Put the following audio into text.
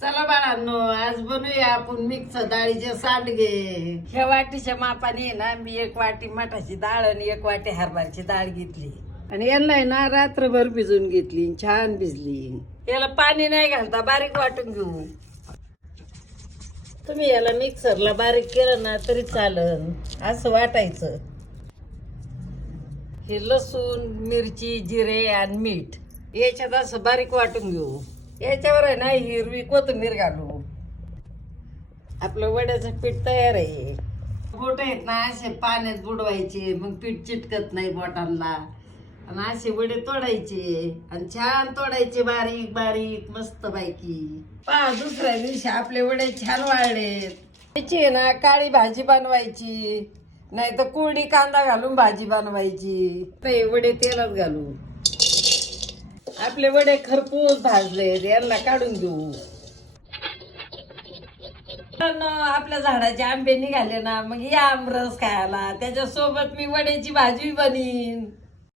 चला बाळांनो आज बनवूया आपण मिक्स डाळीचे सांडगे. ह्या वाटीच्या मापाने ना मी एक वाटी मठाची डाळ आणि एक वाटी हरभऱ्याची डाळ घेतली. आणि यांना आहे ना रात्रभर भिजून घेतली छान भिजली. याला पाणी नाही घालता बारीक वाटून घेऊ. तुम्ही याला मिक्सरला बारीक केलं ना तरी चालन. असं वाटायचं. हे लसूण मिरची जिरे आणि मीठ याच्यात असं बारीक वाटून घेऊ. याच्यावर आहे ना हिरवी कोथिंबीर घालू आपलं वड्याचं पीठ तयार आहे. बोट आहेत ना असे पाण्यात बुडवायचे मग पीठ चिटकत नाही बोटांना. आणि असे वडे तोडायचे आणि छान तोडायचे बारीक बारीक मस्त पैकी. पहा दुसऱ्या दिवशी आपले वडे छान वाळलेत. त्याची आहे ना काळी भाजी बनवायची. नाही तर कोरडी कांदा घालून भाजी बनवायची. ते वडे तेलात घालू आपले वडे खरपूस भाजले यांना काढून घेऊ पण आपल्या झाडाचे आंबे निघाले ना मग या आमरस खायला त्याच्यासोबत मी वड्याची भाजी बनीन.